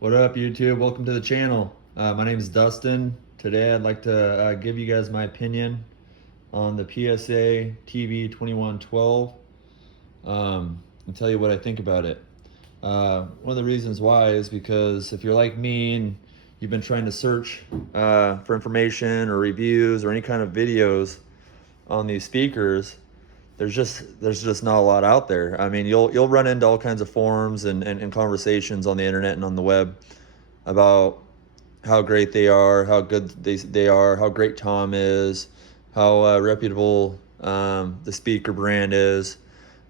What up, YouTube? Welcome to the channel. My name is Dustin. Today I'd like to give you guys my opinion on the PSA TV2112 and tell you what I think about it. One of the reasons why is because if you're like me and you've been trying to search for information or reviews or any kind of videos on these speakers, there's just not a lot out there. I mean, you'll run into all kinds of forums and conversations on the internet and on the web about how great they are, how good they are, how great Tom is, how reputable the speaker brand is.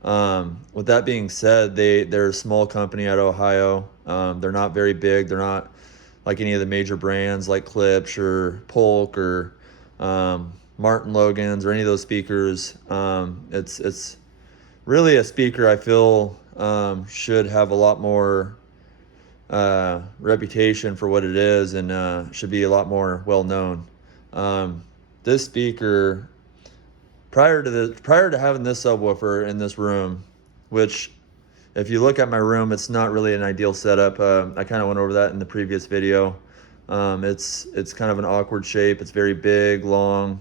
With that being said, they're a small company out of Ohio. They're not very big. They're not like any of the major brands like Klipsch or Polk or Martin Logan's or any of those speakers. It's really a speaker I feel should have a lot more reputation for what it is and should be a lot more well known. This speaker, prior to having this subwoofer in this room, which if you look at my room, it's not really an ideal setup. I kind of went over that in the previous video. It's kind of an awkward shape. It's very big, long,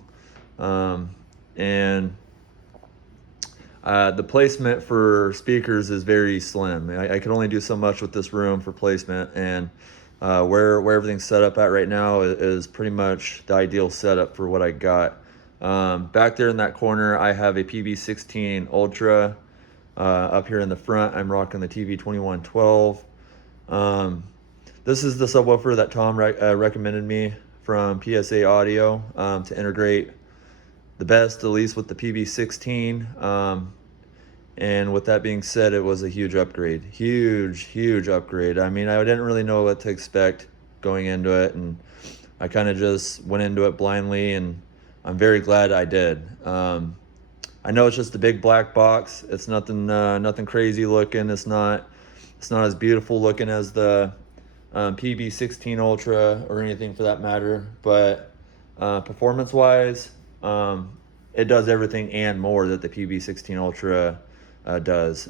and the placement for speakers is very slim. I can only do so much with this room for placement, and where everything's set up at right now is pretty much the ideal setup for what I got. Back there in that corner, I have a pb16 Ultra. Up here in the front, I'm rocking the TV2112. This is the subwoofer that Tom recommended me from PSA Audio to integrate the best, at least with the pb16. And with that being said, it was a huge upgrade. Huge upgrade. I mean, I didn't really know what to expect going into it, and I kind of just went into it blindly, and I'm very glad I did. I know it's just a big black box. It's nothing crazy looking. It's not as beautiful looking as the pb16 Ultra or anything for that matter. But performance-wise, it does everything and more that the pb16 Ultra does.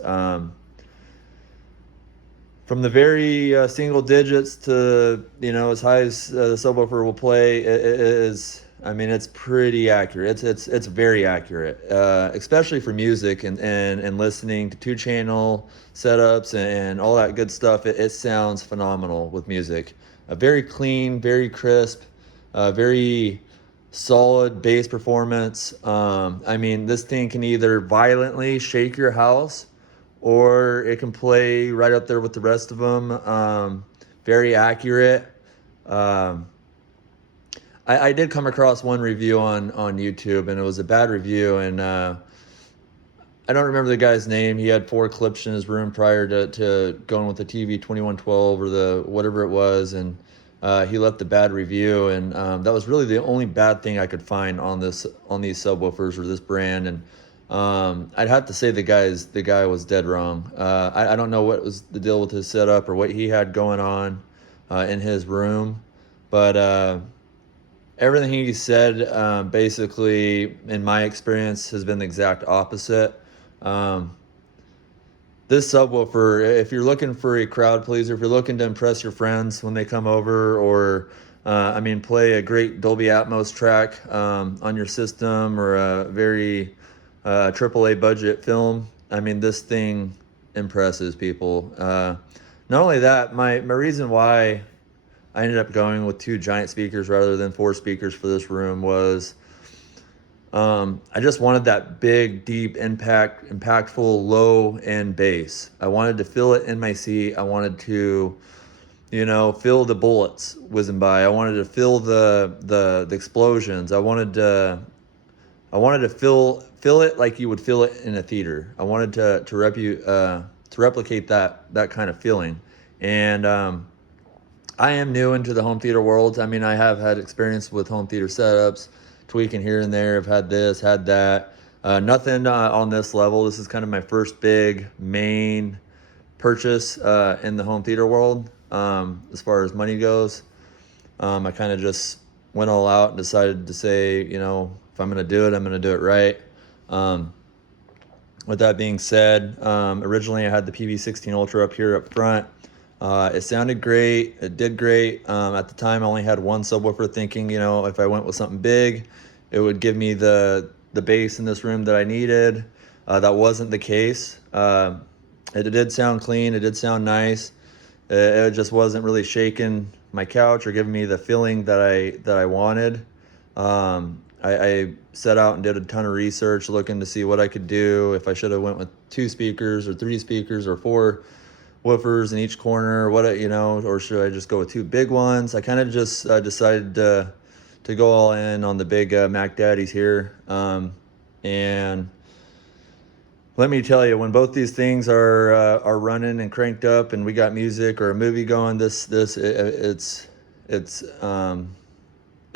From the very single digits to as high as the subwoofer will play, it is. I mean, it's pretty accurate. It's very accurate, especially for music and listening to 2-channel setups and all that good stuff. It sounds phenomenal with music. Very clean, very crisp, very solid bass performance. I mean, this thing can either violently shake your house, or it can play right up there with the rest of them. Very accurate. I did come across one review on YouTube, and it was a bad review, and I don't remember the guy's name. He had 4 clips in his room prior to going with the TV2112 or the whatever it was, and he left a bad review, and that was really the only bad thing I could find on these subwoofers or this brand. And I'd have to say the guy was dead wrong. I don't know what was the deal with his setup or what he had going on in his room, but everything he said, basically, in my experience, has been the exact opposite. This subwoofer, if you're looking for a crowd pleaser, if you're looking to impress your friends when they come over, or I mean, play a great Dolby Atmos track on your system, or a very AAA budget film, I mean, this thing impresses people. Not only that, my reason why I ended up going with 2 giant speakers rather than 4 speakers for this room was I just wanted that big, deep, impactful, low-end bass. I wanted to feel it in my seat. I wanted to, feel the bullets whizzing by. I wanted to feel the explosions. I wanted to feel it like you would feel it in a theater. I wanted to replicate that kind of feeling. And I am new into the home theater world. I mean, I have had experience with home theater setups, tweaking here and there. I've had this, had that. Nothing on this level. This is kind of my first big main purchase in the home theater world. As far as money goes, I kind of just went all out and decided to say, if I'm going to do it, I'm going to do it right. With that being said, originally I had the pb16 Ultra up here up front. It sounded great. It did great. At the time, I only had one subwoofer, thinking, if I went with something big, it would give me the bass in this room that I needed. That wasn't the case. It did sound clean. It did sound nice. It just wasn't really shaking my couch or giving me the feeling that I wanted. I set out and did a ton of research looking to see what I could do, if I should have went with 2 speakers or 3 speakers or 4 woofers in each corner, or should I just go with 2 big ones. I kind of just decided to go all in on the big Mac Daddies here. And let me tell you, when both these things are running and cranked up, and we got music or a movie going, it's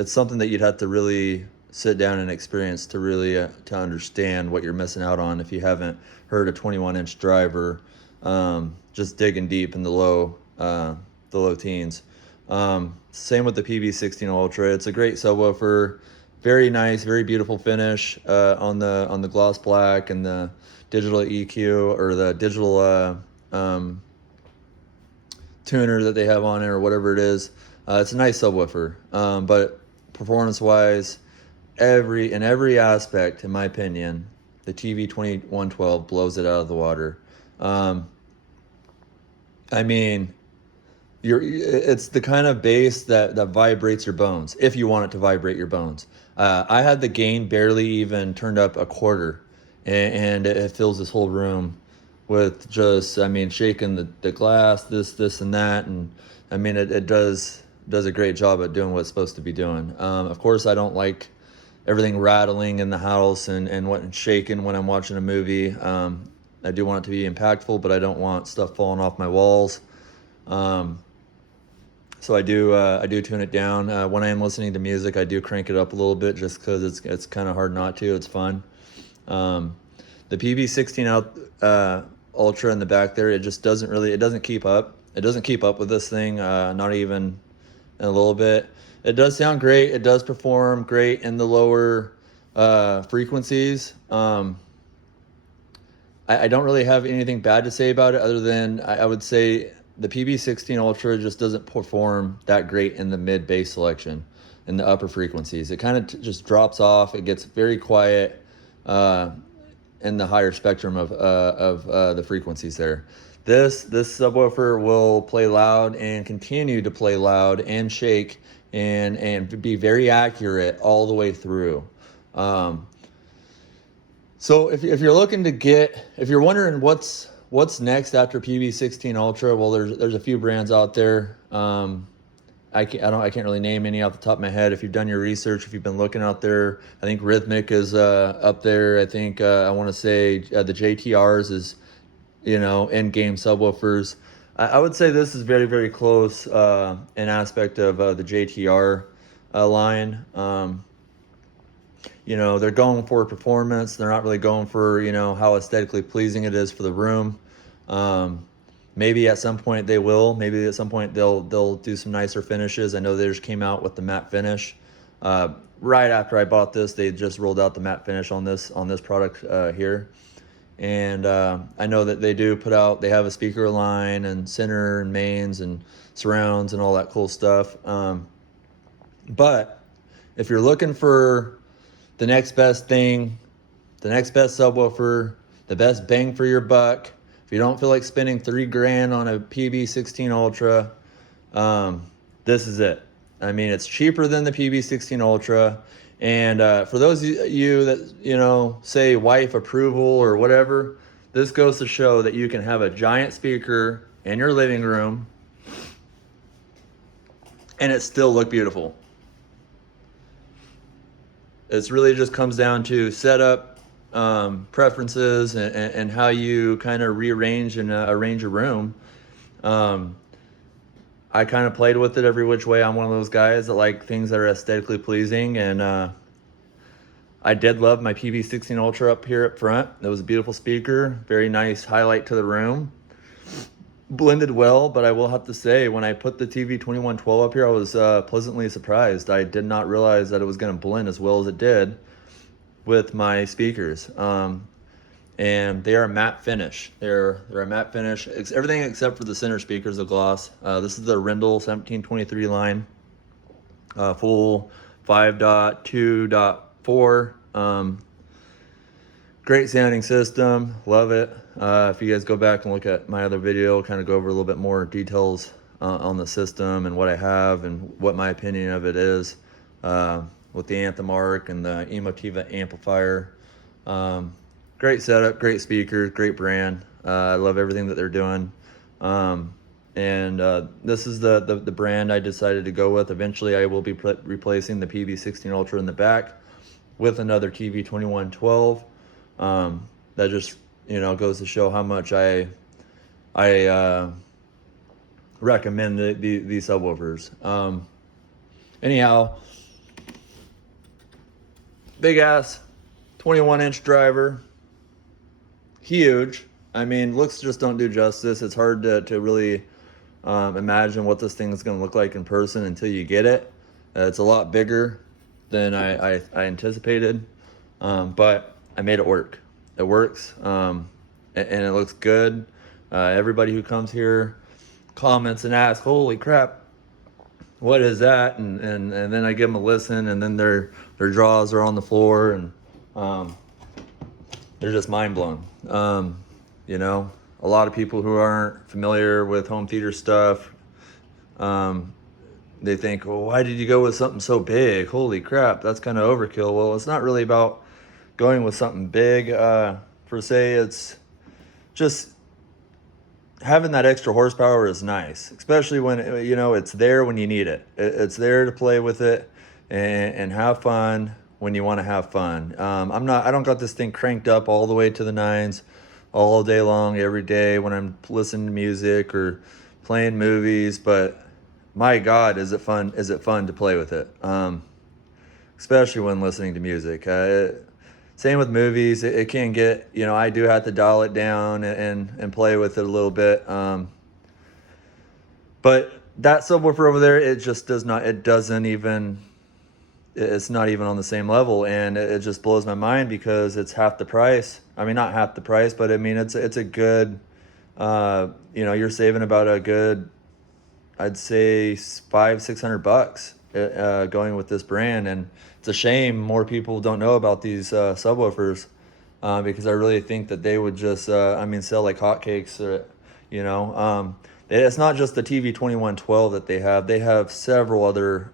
something that you'd have to really sit down and experience to really to understand what you're missing out on if you haven't heard a 21-inch driver, just digging deep in the low teens. Same with the pb16 Ultra. It's a great subwoofer, very nice, very beautiful finish on the gloss black and the digital EQ, or the digital tuner that they have on it, or whatever it is. It's a nice subwoofer, but performance-wise, in every aspect, in my opinion, the tv2112 blows it out of the water. It's the kind of bass that vibrates your bones, if you want it to vibrate your bones. I had the gain barely even turned up a quarter, and it fills this whole room with just, shaking the glass, this and that, and it does a great job at doing what it's supposed to be doing. Of course, I don't like everything rattling in the house and shaking when I'm watching a movie. I do want it to be impactful, but I don't want stuff falling off my walls. So I do tune it down. When I am listening to music, I do crank it up a little bit, just because it's kind of hard not to. It's fun. The pb16 Ultra in the back there, it doesn't keep up. It doesn't keep up with this thing, not even a little bit. It does sound great. It does perform great in the lower frequencies. I don't really have anything bad to say about it, other than I would say the pb16 Ultra just doesn't perform that great in the mid bass selection, in the upper frequencies. It kind of just drops off. It gets very quiet in the higher spectrum of the frequencies there. This subwoofer will play loud and continue to play loud and shake and be very accurate all the way through. So if you're looking to if you're wondering what's next after pb16 Ultra, well, there's a few brands out there. I can't really name any off the top of my head. If you've done your research, if you've been looking out there, I think Rhythmic is up there. I think I want to say the JTRs is, end-game subwoofers. I would say this is very, very close in aspect of the JTR line. They're going for performance. They're not really going for, how aesthetically pleasing it is for the room. Maybe at some point they will. Maybe at some point they'll do some nicer finishes. I know they just came out with the matte finish. Right after I bought this, they just rolled out the matte finish on this product here. And I know that they have a speaker line and center and mains and surrounds and all that cool stuff. But if you're looking for the next best thing, the next best subwoofer, the best bang for your buck, if you don't feel like spending $3,000 on a pb16 Ultra, this is it. It's cheaper than the pb16 Ultra. And for those of you that, say wife approval or whatever, this goes to show that you can have a giant speaker in your living room and it still look beautiful. It really just comes down to setup, preferences, and how you kind of rearrange and arrange a room. I kind of played with it every which way. I'm one of those guys that like things that are aesthetically pleasing, and I did love my pb16 Ultra up here up front. It was a beautiful speaker, very nice highlight to the room. Blended well, but I will have to say, when I put the tv2112 up here, I was pleasantly surprised. I did not realize that it was going to blend as well as it did with my speakers. and they are matte finish. They're a matte finish. Everything except for the center speakers are gloss. This is the Rindle 1723 line, full 5.2.4. Great sounding system, love it. If you guys go back and look at my other video, kind of go over a little bit more details on the system and what I have and what my opinion of it is, with the Anthem Arc and the Emotiva amplifier. Great setup, great speakers, great brand. I love everything that they're doing. This is the brand I decided to go with. Eventually I will be replacing the pb16 Ultra in the back with another tv2112. That just, goes to show how much I recommend these subwoofers. Anyhow, big ass 21-inch driver, huge. I mean, looks just don't do justice. It's hard to really imagine what this thing is going to look like in person until you get it. It's a lot bigger than I anticipated, but I made it work. It works, and it looks good. Everybody who comes here comments and asks, "Holy crap, what is that?" And then I give them a listen, and then their jaws are on the floor, and they're just mind blown. A lot of people who aren't familiar with home theater stuff, they think, "Well, why did you go with something so big? Holy crap, that's kind of overkill." Well, it's not really about going with something big per se. It's just having that extra horsepower is nice, especially when it's there when you need it. It's there to play with it and have fun when you want to have fun. I don't got this thing cranked up all the way to the nines all day long every day when I'm listening to music or playing movies, but my God, is it fun to play with it, especially when listening to music. Same with movies. It can get, I do have to dial it down and play with it a little bit. But that subwoofer over there, it's not even on the same level. And it just blows my mind because it's half the price. I mean, not half the price, but I mean, it's a good, you're saving about a good, I'd say $500-600 going with this brand. And it's a shame more people don't know about these subwoofers, because I really think that they would just sell like hotcakes. It's not just the tv2112 that they have several other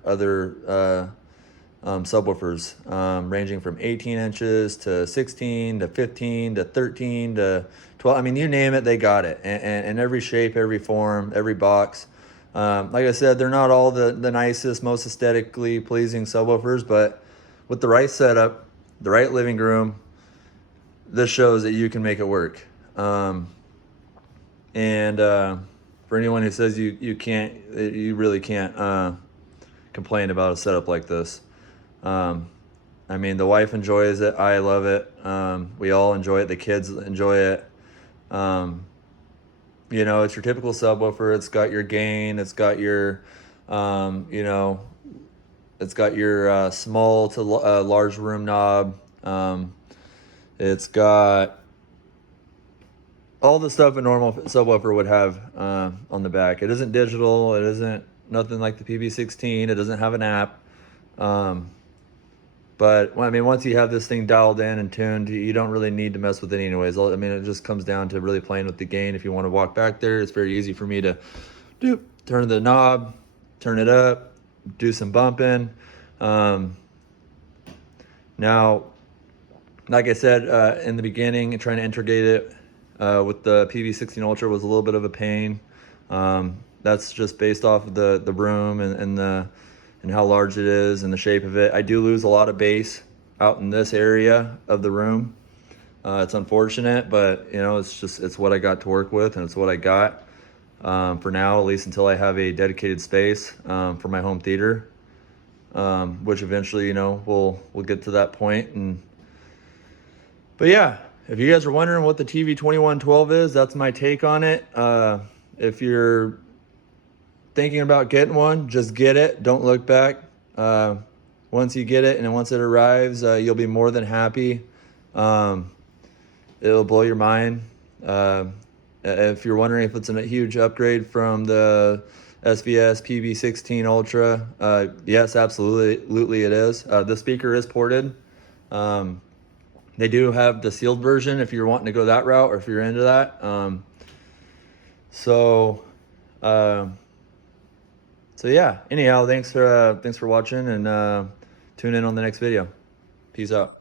subwoofers, ranging from 18 inches to 16 to 15 to 13 to 12. I mean, you name it, they got it. And every shape, every form, every box. Like I said, they're not all the nicest, most aesthetically pleasing subwoofers, but with the right setup, the right living room, this shows that you can make it work. For anyone who says you can't, you really can't complain about a setup like this. I mean, the wife enjoys it. I love it. We all enjoy it. The kids enjoy it. It's your typical subwoofer. It's got your gain. It's got your, it's got your small to large room knob. It's got all the stuff a normal subwoofer would have on the back. It isn't digital. It isn't nothing like the pb16. It doesn't have an app. But I mean, once you have this thing dialed in and tuned, you don't really need to mess with it anyways. I mean, it just comes down to really playing with the gain. If you want to walk back there, it's very easy for me to turn the knob, turn it up, do some bumping. Now, like I said, in the beginning, trying to integrate it with the pb16 Ultra was a little bit of a pain. That's just based off of the room and how large it is and the shape of it. I do lose a lot of bass out in this area of the room. It's unfortunate, but it's what I got to work with, and it's what I got for now, at least until I have a dedicated space for my home theater, which eventually, we'll get to that point. But yeah, if you guys are wondering what the tv2112 is, that's my take on it. If you're thinking about getting one, just get it. Don't look back. Once you get it and once it arrives, you'll be more than happy. It'll blow your mind. Uh, if you're wondering if it's a huge upgrade from the SVS pb16 Ultra, yes, absolutely it is. The speaker is ported. Um, they do have the sealed version if you're wanting to go that route, or if you're into that. So, uh, so yeah. Anyhow, thanks for watching, and tune in on the next video. Peace out.